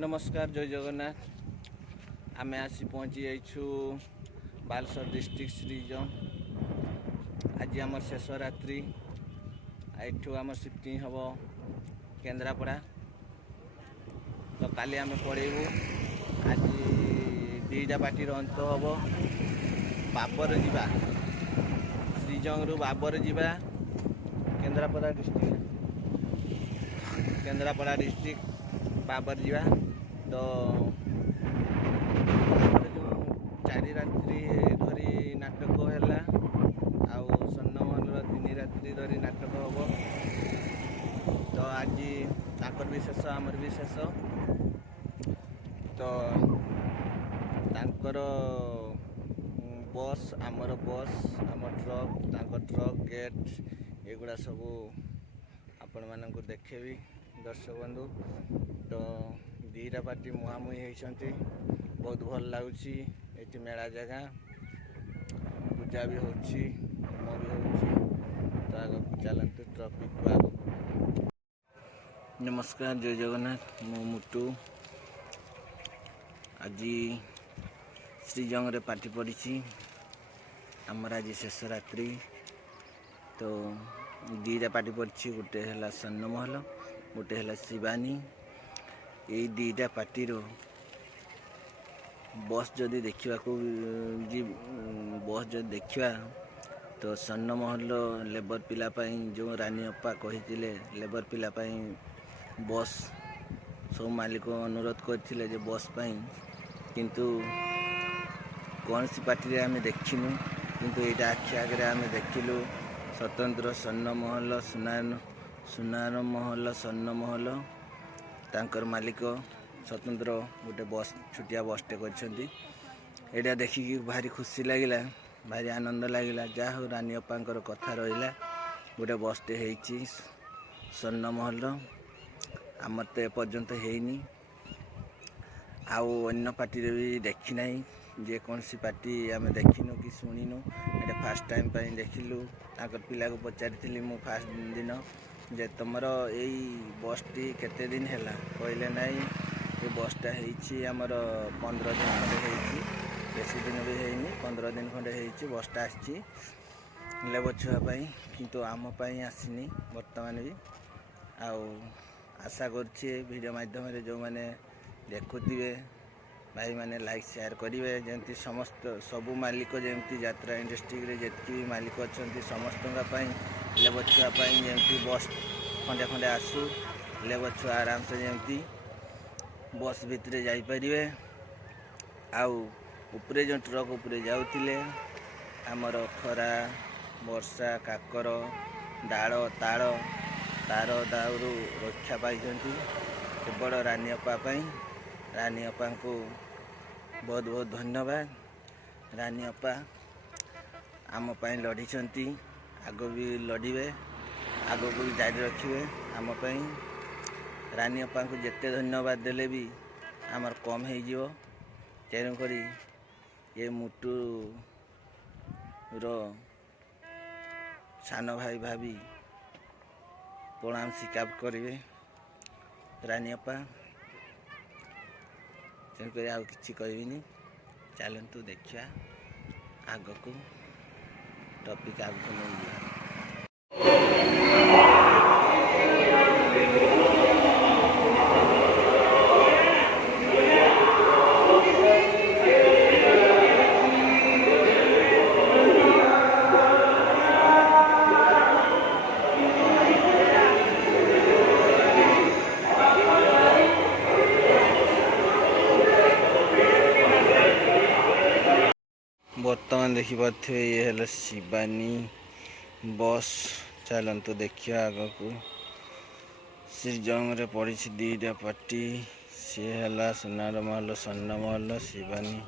नमस्कार जय जगन्नाथ आमे आसी पहुँची जाइछु बालेश्वर डिस्ट्रिक्ट श्रीजंग आज आमर शेष रात्रि एठू आम शिफ्टिंग हम केन्द्रापड़ा तो काली आम पड़ेबू आज दुईटा पार्टी अंत हम बाबर जीवा श्रीजंग रु बाबर जीवा केन्द्रापड़ा डिस्ट्रिक्ट बाबर जीवा तो जो 4 रात्रि धरी नाटक है आउ सन्नमहल 3 रात्रि धरी नाटक हम तो आज ताकर भी शेष आमर भी शेष तो तांकर बस आमर ट्रक तांकर ट्रक गेट एगुड़ा सब आपण मानक देखेबी दर्शक बंधु तो दीटा पार्टी मुहांमुही होती बहुत भल लगुच ये मेला जगह पूजा भी होची होम भी होची तो आग चलते ट्रॉपिक को आग नमस्कार जय जगन्नाथ मो मुटु आज श्रीजंग रे पार्टी पड़ी आमर आज शेष रात्रि तो दीटा पार्टी पड़ी गोटे है सन्नमहल गोटे है शिवानी ये दीटा पार्टी बस जदि देखा बस जदि देखा तो सन्नमहल लेबर पिलापाई जो रानी अप्पा कही लेबर पिलापाई बस सब मालिक अनुरोध करते बस पाई किंतु कौन सी पार्टी आम देखिनु किंतु यहाँ आखि आगे आम देखिलु स्वतंत्र सन्नमहल सुनार महल सन्नमहल तांकर मालिक स्वतंत्र गोटे बस छुटिया बसटे कर देखिकी भारी खुशी लगिला भारी आनंद लगिला जहाँ हो रानी अप्पांकर कथा रहा गोटे बसटे होती सन्नमहल आमर तो एपर्यंत होनी आउ पार्टी भी देखी ना जेकोसी पार्टी आम देखिनु कि शुणिनु ये फास्ट टाइम पर देखिलु ताकर पिला को पचारि मु फास्ट दिन जे तुमर यही बसटी केते दिन है कहले नाई ये बसटा होमर 15 दिन खंडे हो बेसी दिन भी है 15 दिन खंडे हो बसटा आसी लेबर छुआपाई किंतु आमपाई आसनी बर्तमान भी आउ आशा करुच्छे वीडियो माध्यम जो मैंने देखुवे भाई मैंने लाइक शेयर करेंगे जमी समस्त सबू मालिक जमी यात्रा इंडस्ट्री रे जितकी भी मालिक अच्छा समस्त लेबर छुआपाई जमी बस खंडे खंडे आसू लेबर छुआ आराम से जमी बस भितर जापरे आउ उपरे जो ट्रक उपरे जाऊे आमर खरा वर्षा काकर डाल ताल तार दाउरू रक्षा पाई केवल रानी अप्पा रानी अप्पा को बहुत बहुत धन्यवाद रानी अप्पा आम पाई लड़ी आग भी लड़े आग को भी जारी रखिए आम पाई रानी अप्पा को जिते धन्यवाद देले भी आमर कम हो तेणुक ये मुटु रो सान भाई भाभी प्रणाम स्वीकार करेंगे रानी अप्पा तेणुक आउ कि कहनी चलतु देखा आग को टॉपिक आग को नहीं बर्तमान देखिपे ये है शिवानी बस चलतु देखिया आग को श्रीजंग रे पड़ी दीटा पार्टी सी है सुनार महल सन्नमहल शिवानी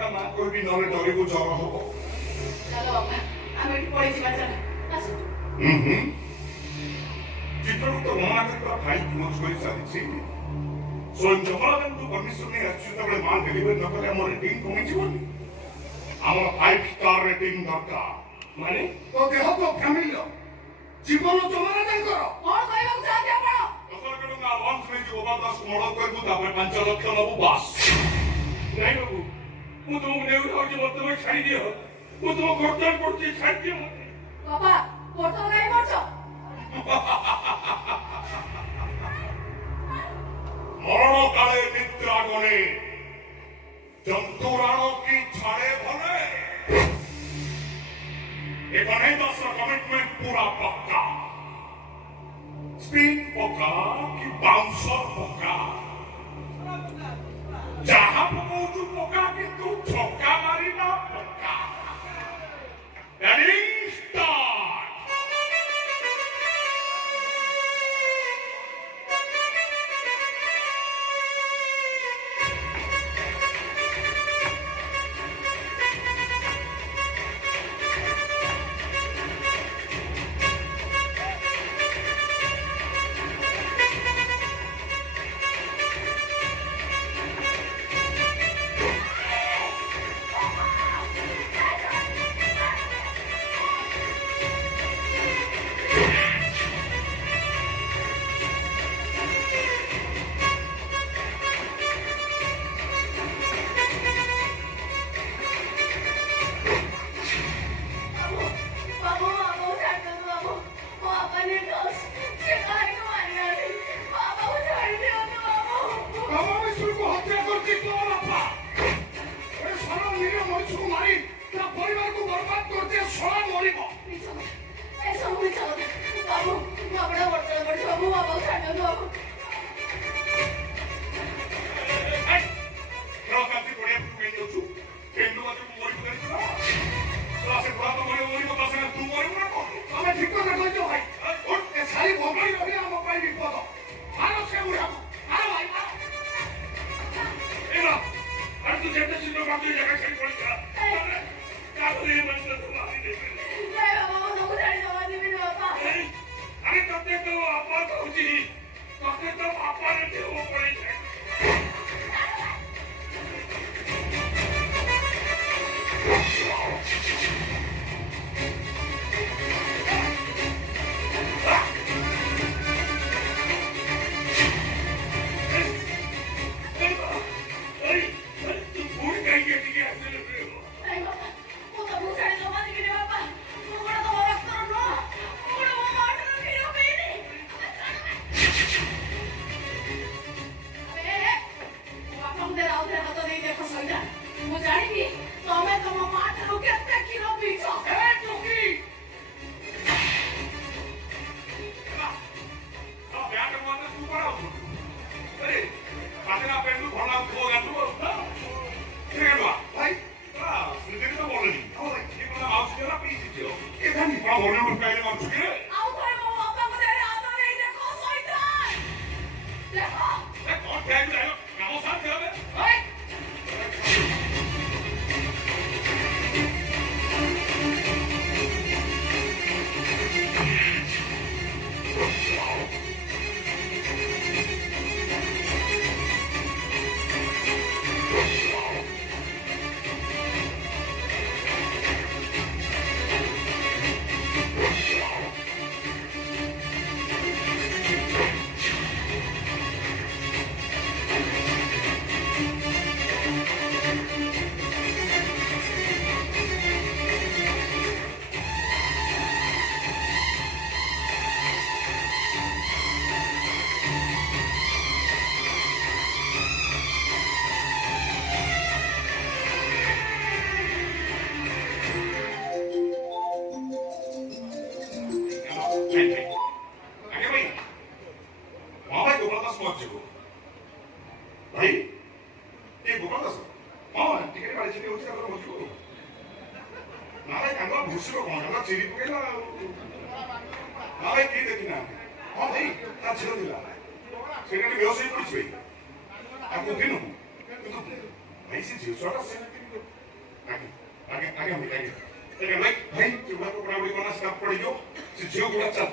তা না করবি নলে ডরিবু জ্বর হব চলো বাবা আমি একটু পড়ে যাবা চলো আসো ଚିତ୍ରଗୁପ୍ତ ଗମନାଗରିକ ଭାଇ କିମତ କରି ଚାଲିଛି ସ୍ୱୟଂ ଜମରାଜଙ୍କୁ ପରମିଶନ ନେଇ ଆସିଛୁ ଯେତେବେଳେ ମାଲ ଡେଲିଭରି ନ କଲେ ଆମ ରେଟିଂ କମିଯିବନି ଆମର 5 ଷ୍ଟାର ରେଟିଂ ଦରକାର ମାନେ ତୋ ଦେହ ତୋ ଫ୍ୟାମିଲିର ଜୀବନ ଜମରାଜଙ୍କର କଣ କହିବାକୁ ଚାହାନ୍ତି ଆପଣ 10 ଲକ୍ଷ ଟଙ୍କା ଆଡଭାନ୍ସ ନେଇକି ଗୋପାଳ ଦାସକୁ ମର୍ଡର କରିବୁ ତାପରେ 5 ଲକ୍ଷ ନେବୁ ବାସ୍ ନାଇଁ ବାବୁ ମୁଁ ତୁମକୁ ନେଉ ଯାଉଛି ମତେ ତମେ ଛାଡ଼ି ଦିଅ ମୁଁ ତୁମ ଘରଦ୍ୱାର କରୁଛି ଛାଡ଼ି ଦିଅ ମତେ ବାବା ବର୍ତ୍ତମାନ କାଇଁ କରୁଛ মরণ কালে নিদ্রা গণে জন্তুরাণ কি ছাড়ে ভরে এখানে দশ কমিটমেন্ট পুরা পক্কা স্পিড পক্কা কি বাউন্সার পক্কা যাহা পকৌছু পক্কা কিন্তু ছক্কা মারি না পক্কা রেডি স্টার্ট বাবু বাবু ছাড় বাবু বাবা নির্দোষ সে কাহিনী মারিয়ানি বাবু ছাড় দিও না বাবু রামামেশ্বরকে হত্যা করছি তোর বাপা ওই সারা নিরীহ মনুষ্যকে মারি তা পরিবারকে বরবাদ করছে সবাই মরিব এসব মিছা কথা বাবু বাবুরা বর্তমান করছে বাবু বাবু ছাড় দিও বাবু রাতাতি পড়িয়া ফুকেই যাচ্ছু কেন্দ্র মাঝে মরিব দেখছ না ক্লাসে পড়া তো মরিব ক্লাসে তু মরিব না কোন আমি ঠিক কথা কইছ ভাই ওর এ সারি বগাই রবি ଆମ ପାଇଁ ବିପଦ ଆର ସେ ବୁଢାକୁ ଆର ଭାଇ ଏରା আর তু যেতে ছিল বাকি জায়গা ছেড়ে পড়িছ কাবুলি মন্দ তো মারি দেবে নাই বাবা বাবু ছাড় দেওয়া দিবি না বাবা আরে তোকে তো আপা কହୁছি তোকে তো আপারে দেব পড়েছে নাই বাবা ও বাবু ছাড় দেওয়া দিবি না বাবা তোমরা তো বাবা করো না তোমরা বাবা আটকে ফিরে পেনি ବାପାଙ୍କୁ ଆଉ ଥରେ ହାତ ଦେଇ ଦେଖ ସଇଲା ମୁଁ ଜାଣିବି ତମେ ତମ ମା ଠାରୁ କେତେ କ୍ଷୀର ପିଇଛ ଏ ଟୋକି ତ ବ୍ୟାଟ ମତେ ତୁ ପড়াও আরে কাটেনা পেন্ডু ভলা কো গাতু কে গেলবা ভাই সুদিন তো বলনি ভাই কি বলা মাউস না পিছি ছিল এখানে বড় বড় লোক কাইলে মাউস কে ଆଉ ଥରେ ମୋ ବାପାଙ୍କୁ ଧରି ହାତ ଦେଇ ଦେଖ ସଇଲା ଦେଖ এ কোন ট্যাগ লাগাও কাম সাথে হবে ওই আগে ভাই মা ভাই গোপাল দাস মজ্জিব ভাই এই গোপাল দাস টিকেট কাটিছি হচ্ছে তারপরে মজ্জিব না ভাই কাঙ্গ ভুসিব কଣ কাঙ্গ চিରି ପକେଇଲା ଆଉ ନା ଭାଇ କେହି ଦେଖି ନାହାନ୍ତି ହଁ ଭାଇ ତା ଝିଅ ଥିଲା ସେଇଟା ଟିକେ ବେହୋସ ହେଇ ପଡ଼ିଛି ଭାଇ ତାକୁ ଉଠିନୁ କିନ୍ତୁ ଭାଇ ସେ ଝିଅ ଛୁଆଟା ଆଜ୍ଞା ଭାଇ ଭାଇ ସେଗୁଡ଼ାକ ପଢ଼ାପଢ଼ି କଲା ସ୍କାପ ପଡ଼ିଯିବ ସେ ଝିଅ ଗୁଡ଼ା ଚାଲ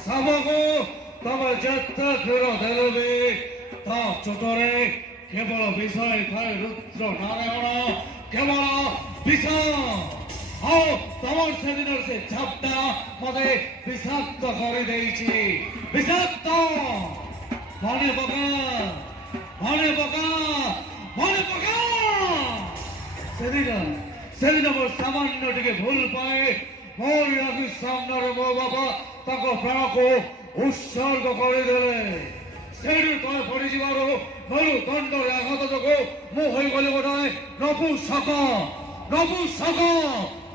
सबको तब जत्ता फेरो देलबे ता चोटरे केवल विषय थाए रुद्र नारायण केवल विषय आओ तमर सेदिन से झपटा मते विषाक्त करे देइछि विषाक्त भने बका सेदिन मोर सामान्य टिके भूल पाए मोर आखि सामने मो बाबा ताको प्राण को उत्सर्ग करदेले सेठी तले पड़ीजार मरु दंडर आघात जो मु हो गली गोटे नपुंसक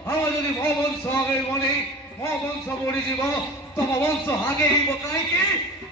आम जदि मो वंश आगे मो वंश बढ़ीज तुम वंश आगे कहीं